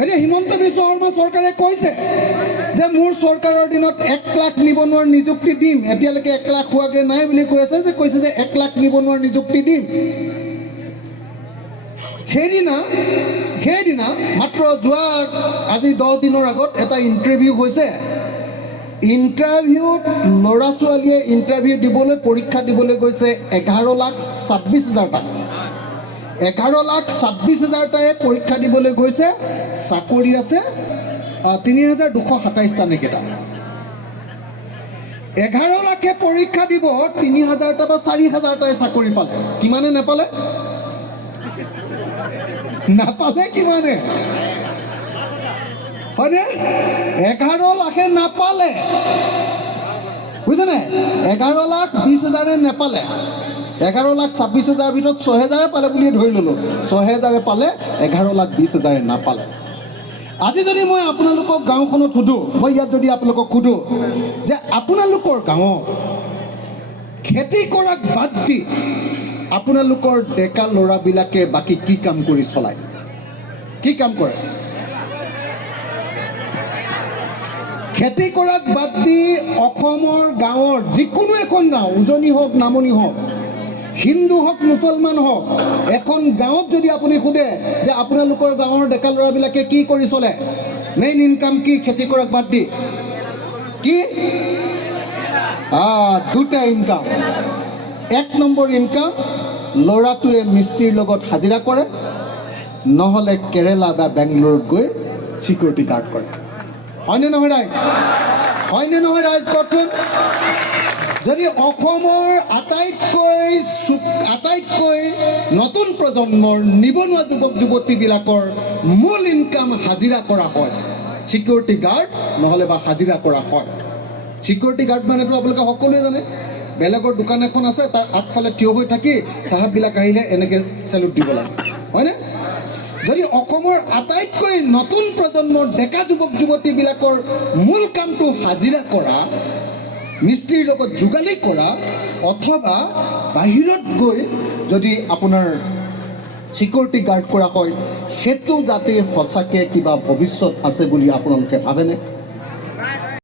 এতিয়া হিমন্ত বিশ্ব শৰ্মা চৰকাৰে কৈছে যে মোৰ চৰকাৰৰ দিনত 1 লাখ নিবনুৱাৰ নিযুক্তি দিম। এতিয়ালৈকে 1 লাখ হোৱাগৈ নাই বুলি কৈছে যে 1 লাখ নিবনুৱাৰ নিযুক্তি দিম। সেইদিনা মাত্ৰ যোৱা আজি 10 দিনৰ আগত এটা ইণ্টাৰভিউ হৈছে। ইণ্টাৰভিউত ল'ৰা ছোৱালীয়ে ইণ্টাৰভিউ দিবলৈ পৰীক্ষা দিবলৈ গৈছে 11,26,000টা। 11,26,000টাই পৰীক্ষা দিবলৈ গৈছে। চাকৰি আছে 3,227টা নেকেইটা। 11 লাখে পৰীক্ষা দিব, 3,000টা বা 4,000টাই চাকৰি পালে। কিমানে নাপালে? কিমানে? হয়নে? 11 লাখে নাপালে, বুজিছেনে? 11,20,000 নেপালে। 11,26,000 ভিতৰত 6,000 পালে বুলি ধৰি ল'লোঁ। 6,000 পালে, 11,20,000 নাপালে। আজি যদি মই আপোনালোকক গাঁওখনত সোধোঁ, মই ইয়াত যদি আপোনালোকক সোধোঁ যে আপোনালোকৰ গাঁৱত খেতি কৰাক বাদ দি আপোনালোকৰ ডেকা ল'ৰাবিলাকে বাকী কি কাম কৰি চলায়? কি কাম কৰে? খেতি কৰাক বাদ দি অসমৰ গাঁৱৰ যিকোনো এখন গাঁও, উজনি হওক নামনি হওক, হিন্দু হওক মুছলমান হওক, এখন গাঁৱত যদি আপুনি সোধে যে আপোনালোকৰ গাঁৱৰ ডেকা ল'ৰাবিলাকে কি কৰি চলে, মেইন ইনকাম কি খেতি কৰাক বাদ দি? কি? দুটা ইনকাম। 1 নম্বৰ ইনকাম, ল'ৰাটোৱে মিস্ত্ৰীৰ লগত হাজিৰা কৰে, নহ'লে কেৰেলা বা বেংগলোৰত গৈ চিকিউৰিটি গাৰ্ড কৰে। হয়নে নহয় ৰাইজ? হয়নে নহয় ৰাইজ? কওকচোন। যদি অসমৰ আটাইতকৈ নতুন প্ৰজন্মৰ নিবনুৱা যুৱক যুৱতীবিলাকৰ মূল ইনকাম হাজিৰা কৰা হয়, চিকিউৰিটি গাৰ্ড নহ'লে বা হাজিৰা কৰা হয়। চিকিউৰিটি গাৰ্ড মানেতো আপোনালোকে সকলোৱে জানে, বেলেগৰ দোকান এখন আছে, তাৰ আগফালে থিয় হৈ থাকি চাহাববিলাক আহিলে এনেকৈ চেলুট দিব লাগে, হয়নে? যদি অসমৰ আটাইতকৈ নতুন প্ৰজন্মৰ ডেকা যুৱক যুৱতীবিলাকৰ মূল কামটো হাজিৰা কৰা, মিস্ত্ৰীৰ লগত যোগালী কৰা, অথবা বাহিৰত গৈ যদি আপোনাৰ চিকিউৰিটি গাৰ্ড কৰা হয়, সেইটো জাতিৰ সঁচাকৈ কিবা ভৱিষ্যত আছে বুলি আপোনালোকে ভাবেনে?